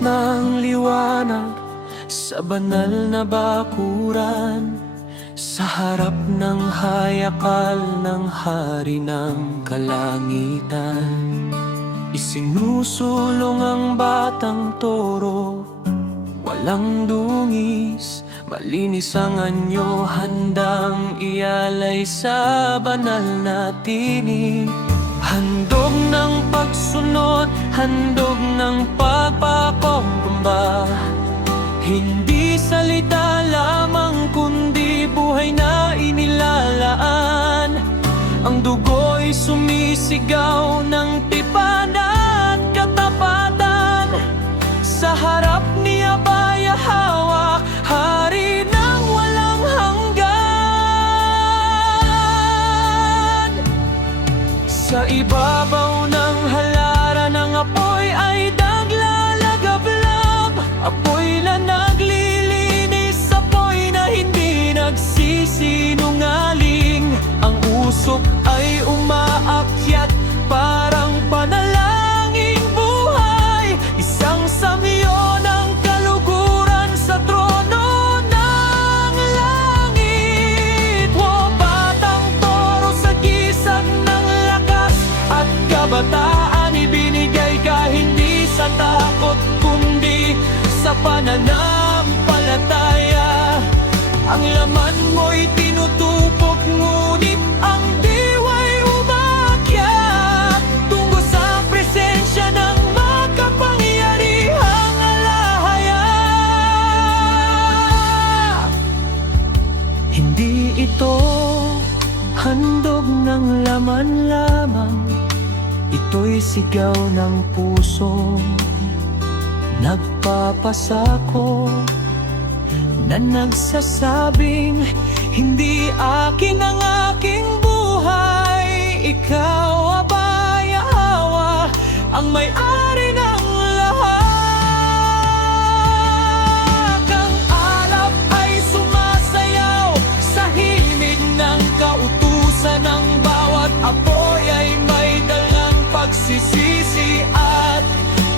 ng liwanag sa banal na bakuran, sa harap ng hayakal ng hari ng kalangitan. Isinusulong ang batang toro, walang dungis, malinis ang anyo, handang ialay sa banal na tinig. Handog ng pagsunod, handog ng pagpapakumbaba. Hindi salita lamang kundi buhay na inilalaan. Ang dugo'y sumisigaw ng tipan at katapatan. Sa harap ni Abaya hawak, hari ng walang hanggan. Sa ibabaw ng halaran ng apoy ay naglalagablab. Apoy na naglilinis, apoy na hindi nagsisinungaling. Ang usok ay umaakyat parang panalangin buhay. Isang samyo ng kaluguran sa trono ng langit. O batang toro sa gisag ng lakas at kabataan, ibinigay ka hindi sa takot kundi sa pananampalataya. Ang laman mo'y tinutupok, ngunit ang diwa'y umakyat tungo sa presensya ng makapangyarihang alahaya. Hindi ito handog ng laman lamang, ito'y sigaw ng pusong nagpapasako, na nagsasabing, hindi akin ang aking buhay. Ikaw, Abaya, hawa, ang may-ari ng lahat. Ang alap ay sumasayaw sa himig ng kautusan. Ng bawat apoy ay may dalang pagsisisi at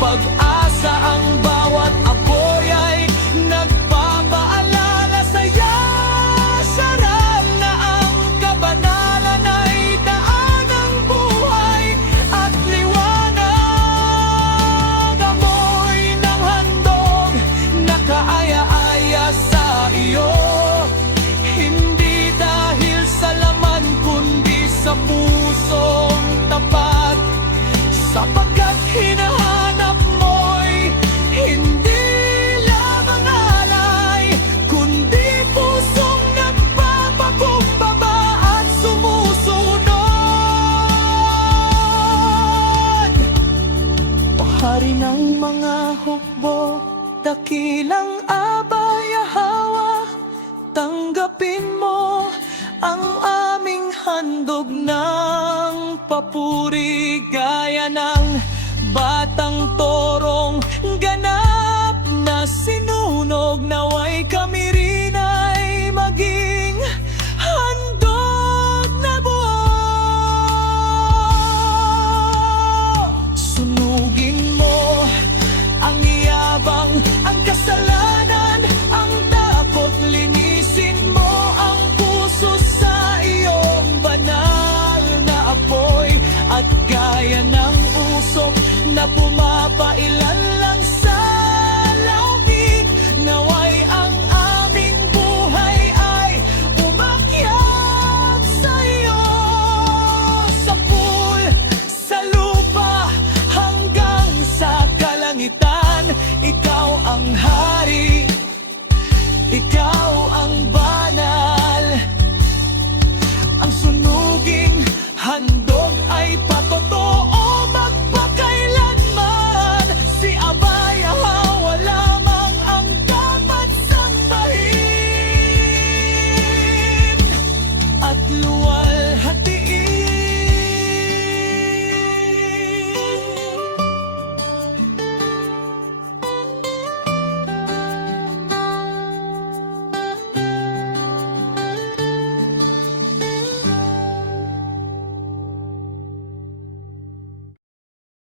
pag-asa. Ang bawat apoy ay nagpapaalala sa'yo, sarap na ang kabanalan ay daan ng buhay at liwanag. Amoy ng handog na kaaya-aya sa iyo, hindi dahil sa laman kundi sa pusong tapat. Sapagkat hinahanap mo'y hindi lamang alay, kundi pusong nagpapakumbaba at sumusunod. O hari ng mga hukbo, dakilang Abaya, hawa, tanggapin mo ang aming handog ng papuri. Gaya ng batang torong ganap na sinunog, naway kami rin ay maging handog na buo. Sunugin mo ang iyabang, ang kasalanan, ang takot. Linisin mo ang puso sa iyong banal na apoy. At gaya ng usok na pumapailan lang sa labi, naway ang aming buhay ay umakyat sa iyo. Sa pool, sa lupa, hanggang sa kalangitan, ikaw ang hari, ikaw